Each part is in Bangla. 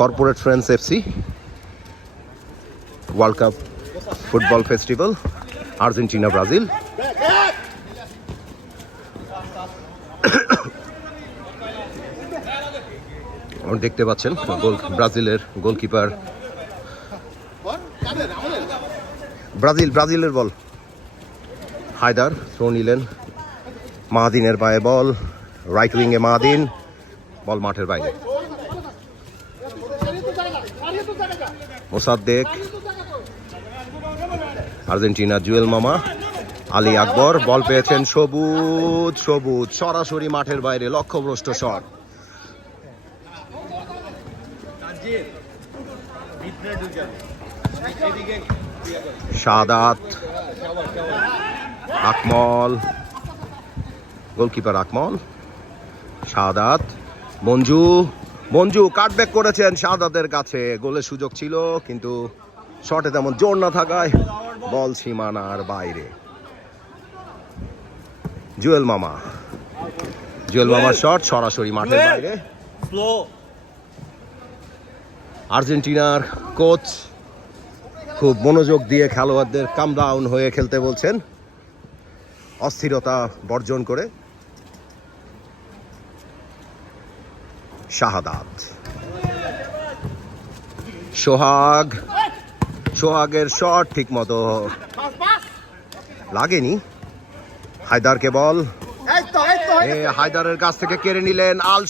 Corporate friends FC world cup football festival, Argentina Brazil. দেখতে পাচ্ছেন ব্রাজিলের গোলকিপার, ব্রাজিলের বল হায়দার থ্রো নিলেন, মাহাদিনের পায়ে বল, রাইট উইংয়ে মাহাদিন, বল মাঠের বাইরে। মোসাদ্দেক, আর্জেন্টিনা জুয়েল মামা, আলী আকবর, বল পেয়েছেন সবুজ, সরাসরি মাঠের বাইরে, লক্ষ্যভ্রষ্ট শট। শাহাদাত, আকমল, গোলকিপার আকমল, শাহাদাত, মঞ্জু কাটব্যাক করেছেন শাহাদাতের কাছে, গোলের সুযোগ ছিল কিন্তু শটে তেমন জোর না থাকায় বল সীমানার বাইরে। জুয়েল মামার শট সরাসরি মাঠের বাইরে। আর্জেন্টিনার কোচ খুব মনোযোগ দিয়ে খেলোয়াড়দের কাম ডাউন হয়ে খেলতে বলছেন, অস্থিরতা বর্জন করে। শাহাদাত, সোহাগের শট ঠিক মতো লাগেনি। হায়দারকে বল, হায়দারের কাছ থেকে কেড়ে নিলেন আল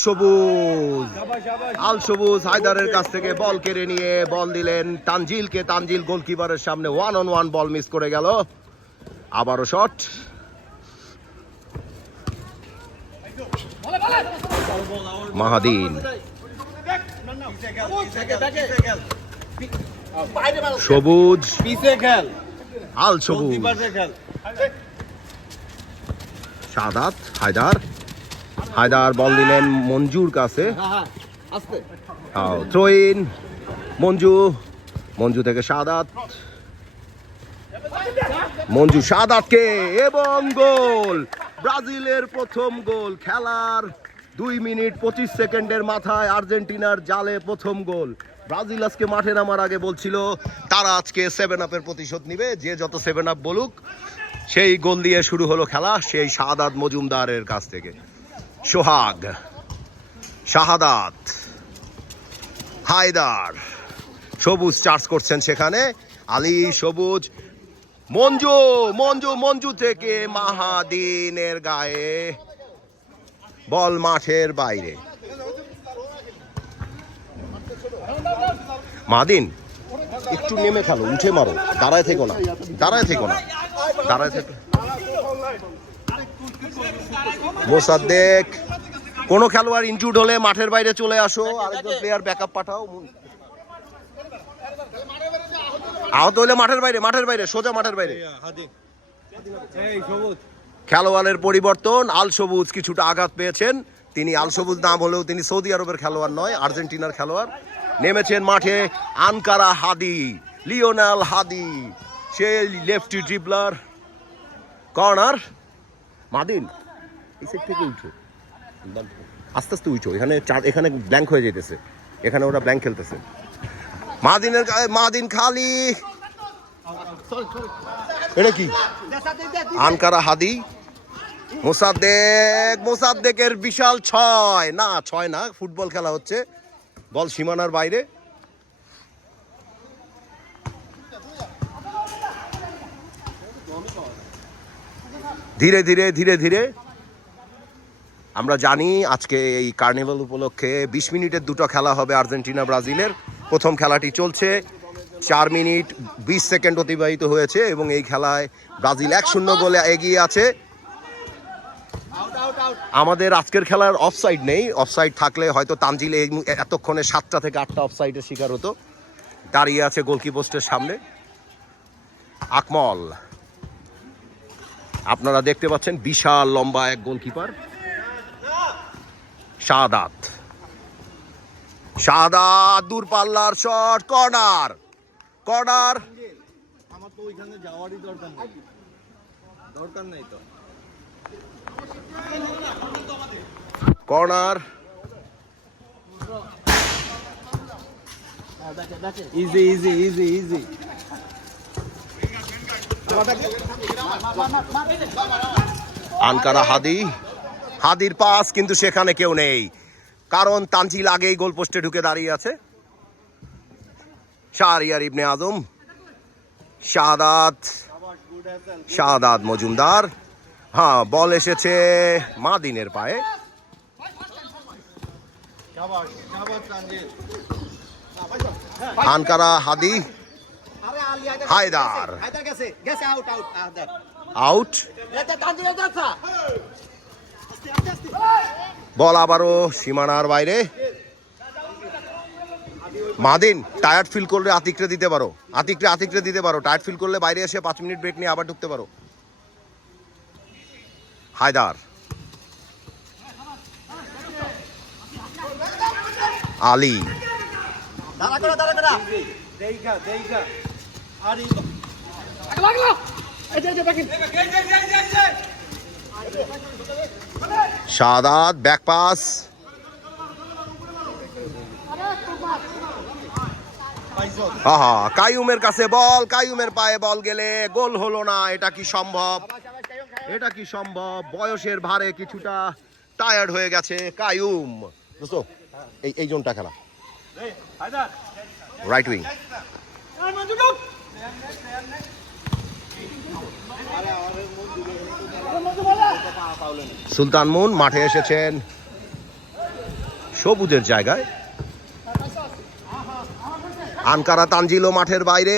সবুজ, হায়দারের কাছ থেকে বল কেড়ে নিয়ে বল দিলেন তানজিলকে, তানজিল গোলকিপারের সামনে 1-on-1 বল মিস করে গেল। আবারও শট, মাহাদিন, সবুজ, আল সবুজ, শাহাদাত, হায়দার বল দিলেন মঞ্জুর কাছে, থ্রো ইন, মঞ্জু থেকে শাহাদাতকে, এবং গোল, ব্রাজিলের প্রথম গোল। খেলার 2 মিনিট 25 সেকেন্ডের মাথায় আর্জেন্টিনার জালে প্রথম গোল। ব্রাজিল আজকে মাঠে নামার আগে বলছিল তারা আজকে 7-আপের প্রতিশোধ নিবে, যে যত 7-আপ বলুক। সেই গোল দিয়ে শুরু হলো খেলা, সেই শাহাদাত মজুমদারের কাছ থেকে। শাহাদাত, হায়দার, সবুজ চার্জ করছেন সেখানে, আলী, সবুজ, মঞ্জু থেকে মাহাদিনের গায়ে, বল মাঠের বাইরে। মাহাদিন একটু নেমে খেলো, উঠে মারো, দাঁড়ায় থেকো না। মোসাদ্দেক, কোনো খেলোয়াড় ইনজুর্ড হলে মাঠের বাইরে চলে আসো, আরেকজন প্লেয়ার ব্যাকআপ পাঠাও। আহত হলে মাঠের বাইরে, সোজা মাঠের বাইরে। খেলোয়াড়ের পরিবর্তন, আল সবুজ কিছুটা আঘাত পেয়েছেন। তিনি আল সবুজ নাম হলেও তিনি সৌদি আরবের খেলোয়াড় নয়, আর্জেন্টিনার খেলোয়াড়। নেমেছেন মাঠে আনকারা হাদি, লিওনেল হাদি, সেই লেফটি ড্রিবলার। কর্নার, মাদিন এই সাইড থেকে উঠো, আস্তে আস্তে উঠো, এখানে ব্ল্যাঙ্ক হয়ে যেতেছে, এখানে ওরা ব্ল্যাঙ্ক খেলতেছে। মাদিন খালি, এটা কি? আনকারা হাদি, মোসাদ্দেকের বিশাল 6 না, ফুটবল খেলা হচ্ছে, বল সীমানার বাইরে। ধীরে ধীরে আমরা জানি আজকে এই কার্নিভাল উপলক্ষে 20 মিনিটের 2টো খেলা হবে আর্জেন্টিনা ব্রাজিলের। প্রথম খেলাটি চলছে, 4 মিনিট 20 সেকেন্ড অতিবাহিত হয়েছে এবং এই খেলায় ব্রাজিল 1-0 গোলে এগিয়ে আছে। আমাদের আজকের খেলার অফসাইড নেই, অফসাইড থাকলে হয়তো তানজিল এতক্ষণে 7টা থেকে 8টা অফসাইডের শিকার হতো। দাঁড়িয়ে আছে গোলকি পোস্টের সামনে আকমল, আপনারা দেখতে পাচ্ছেন বিশাল লম্বা এক গোলকিপার। শাহাদাত, দূরপাল্লার শট, কর্নার। আমার তো ওইখানে যাওয়ারই দরকার নেই তো। Corner, Easy, easy, easy, easy. আনকারা হাদি, হাদির পাস কিন্তু সেখানে কেউ নেই, কারণ তানজিল আগেই গোল পোস্টে ঢুকে দাঁড়িয়ে আছে। শাহরিয়ার ইবনে আজম, শাহাদাত মজুমদার, হ্যাঁ বল এসেছে মাদিনের পায়ে। আনকারা হাদি, হায়দার আউট। বল আবারও সীমানার বাইরে। মাদিন টায়ার্ড ফিল করলে আতিকরে দিতে পারো, আতিকরে দিতে পারো। টায়ার্ড ফিল করলে বাইরে এসে 5 মিনিট ব্রেক নিয়ে আবার ঢুকতে পারো। হায়দার, আলী, শাহাদাত ব্যাক পাস। আহা, কাইয়ুমের কাছে বল, কাইয়ুমের পায়ে বল গেলে গোল হলো না। এটা কি সম্ভব? এটা কি সম্ভব? বয়সের ভারে কিছুটা টায়ার্ড হয়ে গেছে কাইয়ুম। দোস্ত এই জোনটা খেলা, রাইট উইং। সুলতান মুন মাঠে এসেছেন সবুজের জায়গায়। আনকারা তানজিলও মাঠের বাইরে।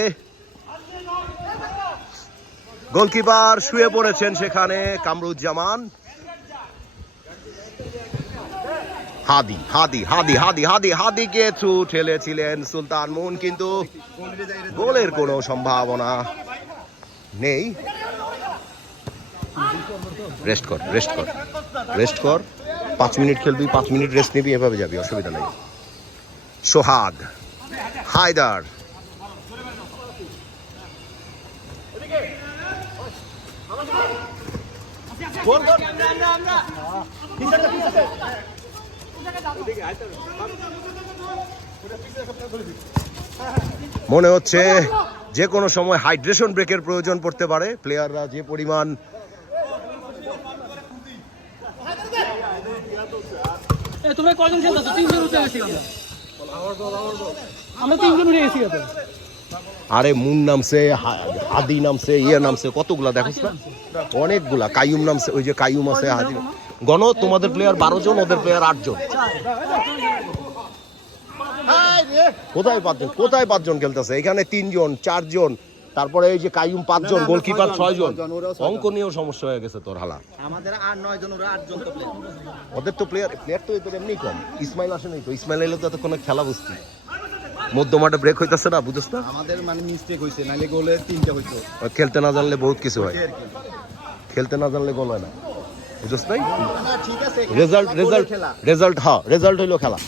গোলকিপার শুয়ে পড়েছেন সেখানে, কামরুজ্জামান। হাদি হাদি হাদি হাদি হাদি হাদিকে থ্রু ঠেলেছিলেন সুলতান মুন, কিন্তু গোলের কোনো সম্ভাবনা নেই। রেস্ট কর, রেস্ট কর, রেস্ট কর। 5 মিনিট খেলবি, 5 মিনিট রেস্ট নিবি, এভাবে যাবি, অসুবিধা নেই। সোহাগ, হায়দার, মনে হচ্ছে যে কোনো সময় হাইড্রেশন ব্রেকের প্রয়োজন পড়তে পারে। প্লেয়াররা যে পরিমাণ তোমরা কয়জন খেলতেছো? 3 জন উঠে গেছি আমরা 3 জন উঠে গেছি। আরে মুন নামছে, হাদি নামছে, নামছে, কতগুলা দেখো না, অনেকগুলা। কাইয়ুম নামছে, ওই যে কাইয়ুম আছে, হাদি। গণ তোমাদের প্লেয়ার 12 জন, ওদের প্লেয়ার 8 জন। কোথায় 5 জন? কোথায় 5 জন খেলতেছে? এখানে 3 জন, 4 জন, তারপরে এই যে কাইয়ুম 5 জন, গোলকিপার 6 জন। অঙ্ক নিয়েও সমস্যা হয়ে গেছে তোর হালা। আমাদের 8-9 জন, ওরা 8 জন তো প্লেয়ার। ওদের তো প্লেয়ার তো এদের এমনি কম। ইসমাইল আসে নাই তো, ইসমাইল এলে তো এতক্ষণ খেলা বুঝতি। মধ্যমাঠে ব্রেক হইতাছে না, বুঝছ না? আমাদের মানে মিস্টেক হইছে, নালে গোলে 3টা হইতো। খেলতে না জানলে বহুত কিছু হয়, খেলতে না জানলে গোল হয় না, বুঝছ নাই? ঠিক আছে, রেজাল্ট রেজাল্ট রেজাল্ট, হ্যাঁ রেজাল্ট হইলো খেলা।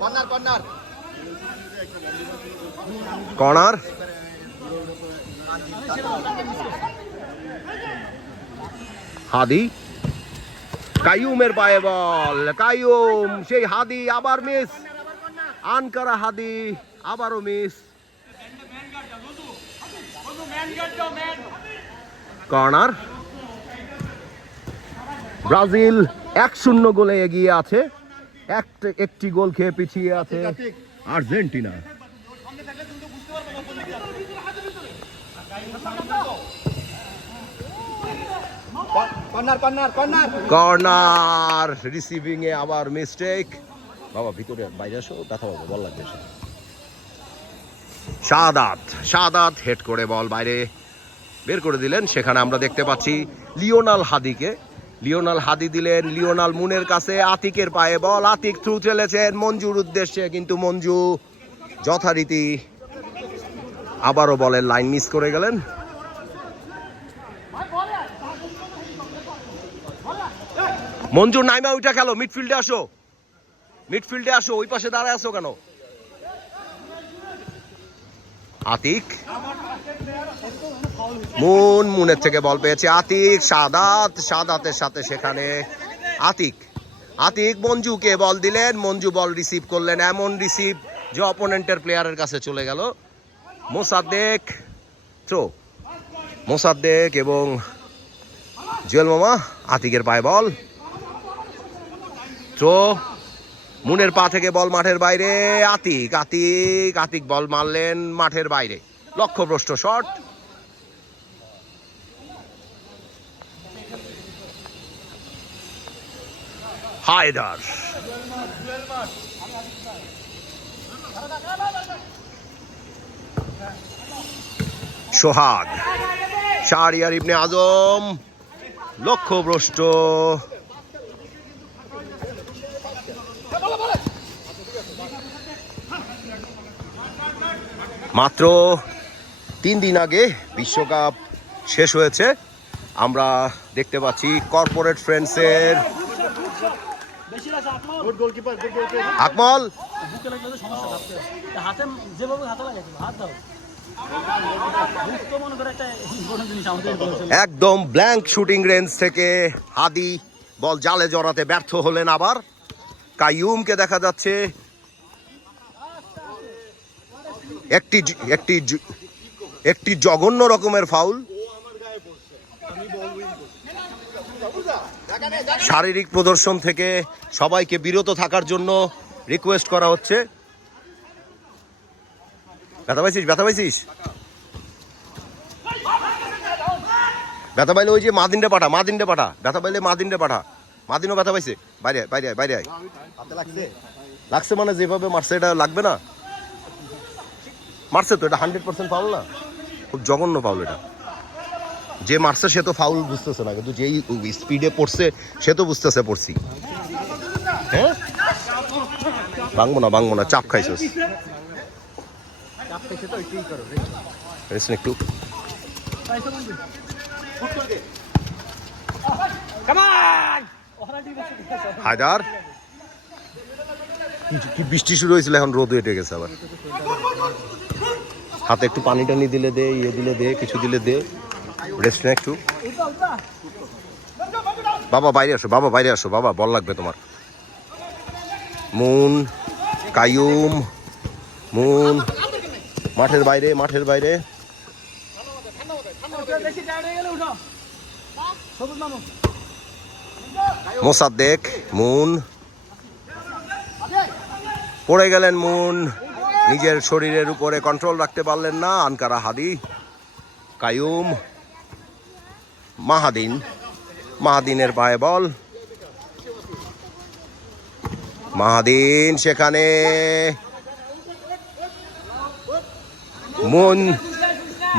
Corner corner corner. হাদি, কাইয়ুমের পায়ে বল, কাইয়ুম, সেই হাদি আবার মিস। আনকারা হাদি আবারও মিস। কর্নার। ব্রাজিল 1-0 গোলে এগিয়ে আছে, একটি গোল খেয়ে পিছিয়ে আছে আর্জেন্টিনা। কর্নার রিসিভিং এ আবার মিস্টেক। বাবা ভিতরে বাইরে আসো, ব্যথা পাবো, বল লাগবে। শাহাদাত হেড করে বল বাইরে বের করে দিলেন। সেখানে আমরা দেখতে পাচ্ছি লিওনাল হাদিকে। লিওনাল হাদি দিলেন লিওনাল মুনের কাছে, আতিকের পায়ে বল, আতিক থ্রু চলেছেন মঞ্জুর উদ্দেশ্যে, কিন্তু মঞ্জু যথারীতি আবারও বলের লাইন মিস করে গেলেন। মঞ্জুর নাইমা ওইটা খেলো, মিডফিল্ডে আসো, মিডফিল্ডে আসো, ওই পাশে দাঁড়ায় আসো কেন? আতিক, মুনের থেকে বল পেয়েছে আতিক। শাহাদাতের সাথে সেখানে আতিক মঞ্জুকে বল দিলেন, মঞ্জু বল রিসিভ করলেন। এমন রিসিভ যে অপোনেন্টের প্লেয়ারের কাছে চলে গেল। মোসাদ্দেক থ্রো, মোসাদ্দেক এবং জুয়েল মামা, আতিকের পায়ে বল, থ্রো, মুনের পা থেকে বল মাঠের বাইরে, আতিক আতিক আতিক বল মারলেন মাঠের বাইরে, লক্ষ্যভ্রষ্ট শট। হায়দার, সোহাগ, শাহরিয়ার ইবনে আজম, লক্ষ্যভ্রষ্ট। মাত্র 3 দিন আগে বিশ্বকাপ শেষ হয়েছে। আমরা দেখতে পাচ্ছি কর্পোরেট ফ্রেন্ডসের আকমল হাতে যেভাবে হাতে লাগে হাত দাও একদম ব্ল্যাঙ্ক শুটিং রেঞ্জ থেকে হাদি বল জালে জড়াতে ব্যর্থ হলেন। আবার কাইয়ুমকে দেখা যাচ্ছে একটি জঘন্য রকমের ফাউল। শারীরিক প্রদর্শন থেকে সবাইকে বিরত থাকার জন্য রিকোয়েস্ট করা হচ্ছে। ব্যথা পাইছিস? ব্যথা পাইছিস? ব্যথা পাইলে ওই যে মাদিনটা পাঠা, মাদিনটা পাঠা। ব্যথা পাইলে মাদিনটা পাঠা। মাদিনও ব্যথা পাইছে। বাইরে বাইরে বাইরে আয়। লাগছে মানে যেভাবে মারছে এটা লাগবে না? মারছে তো, এটা 100% ফাউল না? খুব জঘন্য ফাউল এটা। যে মারছে সে তো ফাউল বুঝতেছে না, কিন্তু যেই স্পিডে পড়ছে সে তো বুঝতেছে পড়ছি। হ্যাঁ, ভাঙবো না, চাপ খাইছিস একটু। হায়দার, কি বৃষ্টি শুরু হয়েছিল, এখন রোদ উঠে গেছে আবার। হাতে একটু পানি টানি দিলে দে, দিলে দে, কিছু দিলে দে, রেস্ট নে একটু। বাবা বাইরে আসো, বাবা বাইরে আসো, বাবা বল লাগবে তোমার। মুন, কাইয়ুম, মুন মাঠের বাইরে, মাঠের বাইরে। মোসাদ্দেক, মুন পড়ে গেলেন। মুন নিজের শরীরের উপরে কন্ট্রোল রাখতে পারলেন না। আনকারা হাদি, কাইয়ুম, মাহাদিন, মাহাদিনের পায়ে বল, মাহাদিন সেখানে।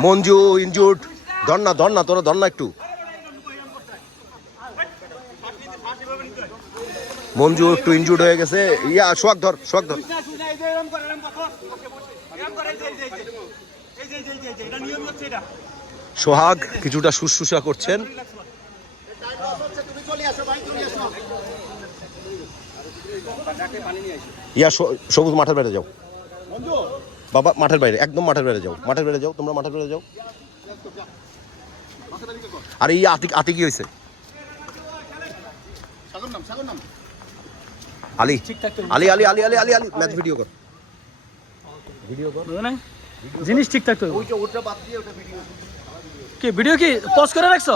মঞ্জু ইনজুর্ড। ধর না তোরা ধর না একটু। মঞ্জু একটু ইনজুর্ড হয়ে গেছে। ইয়া সোহাগ ধর, সোহাগ ধর। সোহাগ কিছুটা শুশ্রূষা করছেন। ইয়া সবুজ মাঠের বাইরে যাও বাবা, মাঠের বাইরে, একদম মাঠের বাইরে যাও, মাঠের বাইরে যাও, তোমরা মাঠের বাইরে যাও। আরে ইয়া আতি কি হয়েছে? আলী আলী আলী আলী আলী আলী আলী ম্যাচ ভিডিও কর, ভিডিও কর। জিনিস ঠিক থাকতো। কি ভিডিও কি পজ করে রাখছো?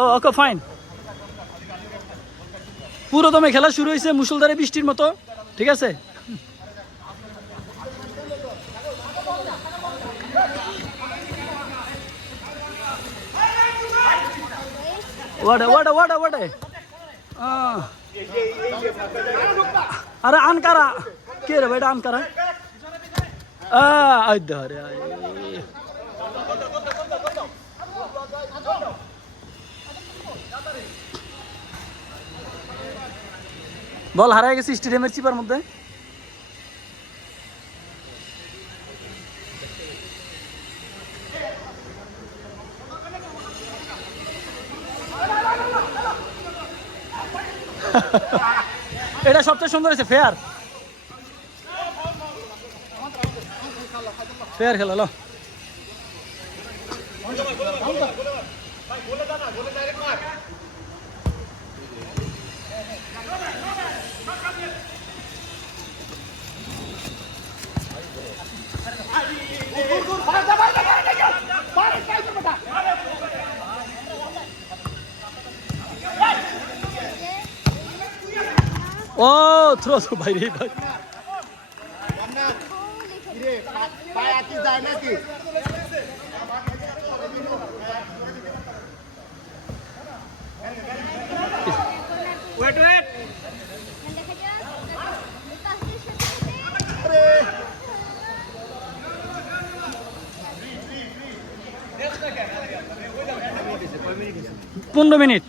ও ওকে ফাইন। পুরো দমে খেলা শুরু হয়েছে মুষলধারে বৃষ্টির মতো, ঠিক আছে? ওয়াডে আরে আনকারা কে রে ভাই? আনকারা বল হারাই গেছে স্টেডিয়ামের চিপার মধ্যে। এটা সবচেয়ে সুন্দর হয়েছে। ফেয়ার ফেয়ার খেলা লো। ও থ্রো তো বাইরে ভাই। কর্নার কিরে পায় আকি যায় নাকি ওয়েট ওয়েট। পনেরো মিনিট।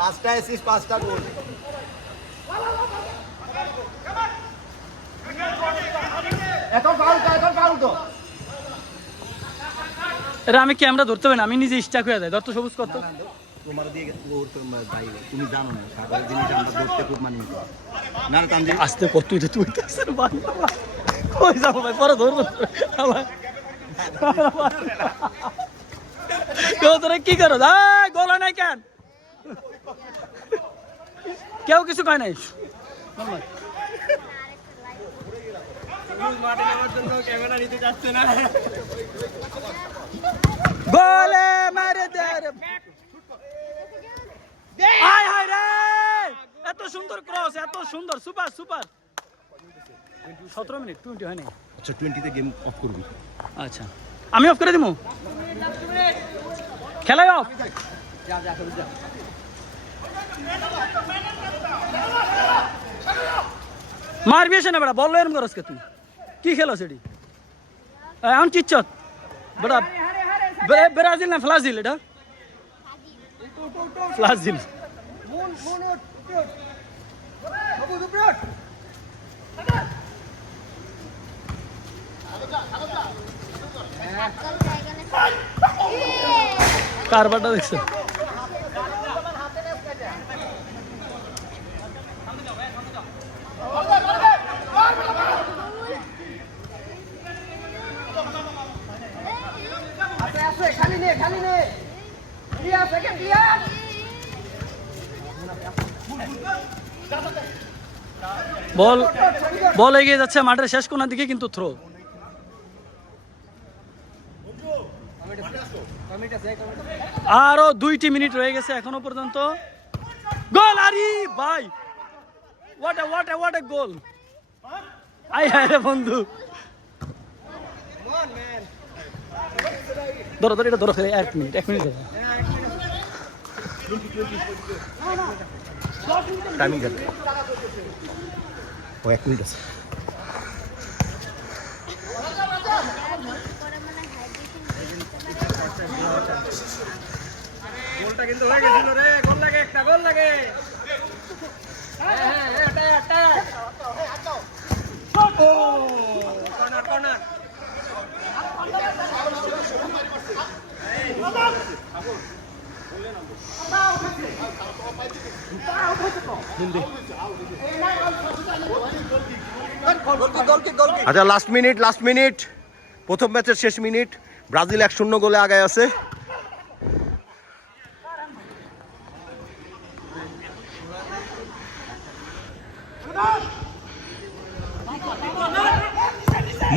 পাঁচটা অ্যাসিস্ট 5টা গোল এখন ফাউল তো এটা আমি ক্যামেরা ধরতে পারি না, আমি নিজে স্টাক হয়ে যায়। ধর তো সবুজ কত তোমার দিয়ে ওর ভাই তুমি জানো না সাগরের জিনিস আমরা ধরতে খুব মানি না না তানজি আসতে কত তুই কই যাবো ভাই, পরে ধরবো আমার। কেউ তোরা কি করো গোল হয় নাই কেন? কেউ কিছু কয় নাই। গোলে মারে দে রে। হায় হায় রে, এত সুন্দর ক্রস, এত সুন্দর, সুপার সুপার। 17 মিনিট 20 হয় নাই। আচ্ছা 20 তে গেম অফ করবি আচ্ছা আমি অফ করে দিমু, খেলাই অফ। মারবি এসে না বেটা, বল এরম করস কে তুই? কি খেলো সেটি এখন কিচ্ছত বেটা? ব্রাজিল না ফ্লাজিল? এটা ফ্লাজিল। কারবারটা দেখছো? বল বল এগিয়ে যাচ্ছে মাঠের শেষ কোণার দিকে, কিন্তু থ্রো। আরো 2টি মিনিট রয়ে গেছে এখনো পর্যন্ত। গোল! আরে ভাই, হোয়াট এ গোল! আই হায় রে বন্ধু, ধরো ধরো এটা ধরো, খেলে 1 মিনিট 1 মিনিট ধরো। টাইমিং গেল ও 1 মিনিট আছে। গোলটা কিন্তু হয়ে গেছিল রে, গোল লাগে, একটা গোল লাগে। হ্যাঁ এটা ও কর্নার। আচ্ছা লাস্ট মিনিট, প্রথম ম্যাচের শেষ মিনিট। ব্রাজিল 1-0 গোলে আগায় আছে।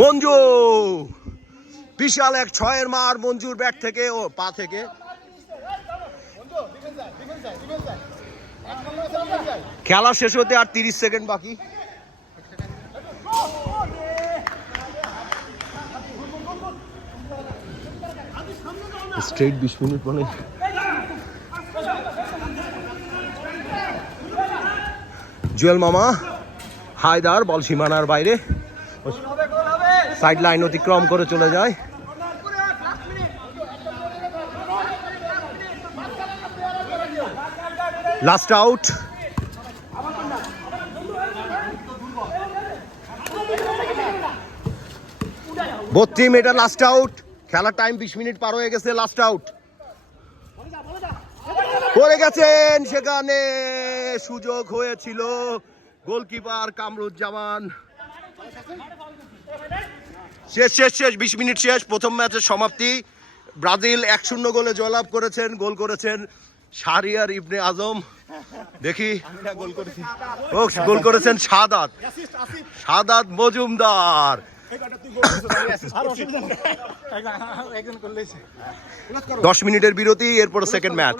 মঞ্জু বিশাল এক 6-এর মার মঞ্জুর ব্যাট থেকে, ও পা থেকে। খেলা শেষ হতে আর 30 সেকেন্ড বাকি। স্ট্রেট 20 মিনিট মানে জুয়েল মামা হায়দার বল সীমানার বাইরে, সাইড লাইন অতিক্রম করে চলে যায়। Last out. 32 minute last out. খেলার টাইম 20 মিনিট পার হয়ে গেছে। Last out. পড়ে গেছেন, সেখানে সুযোগ হয়েছিল। গোলকিপার কামরুজ্জামান। শেষ শেষ শেষ 20 মিনিট শেষ, প্রথম ম্যাচের সমাপ্তি। ব্রাজিল 1-0 গোলে জয়লাভ করেছেন। গোল করেছেন শাহরিয়ার ইবনে আজম। দেখি ও গোল করেছেন সাদাত মজুমদার। 10 মিনিটের বিরতি, এরপর সেকেন্ড ম্যাচ।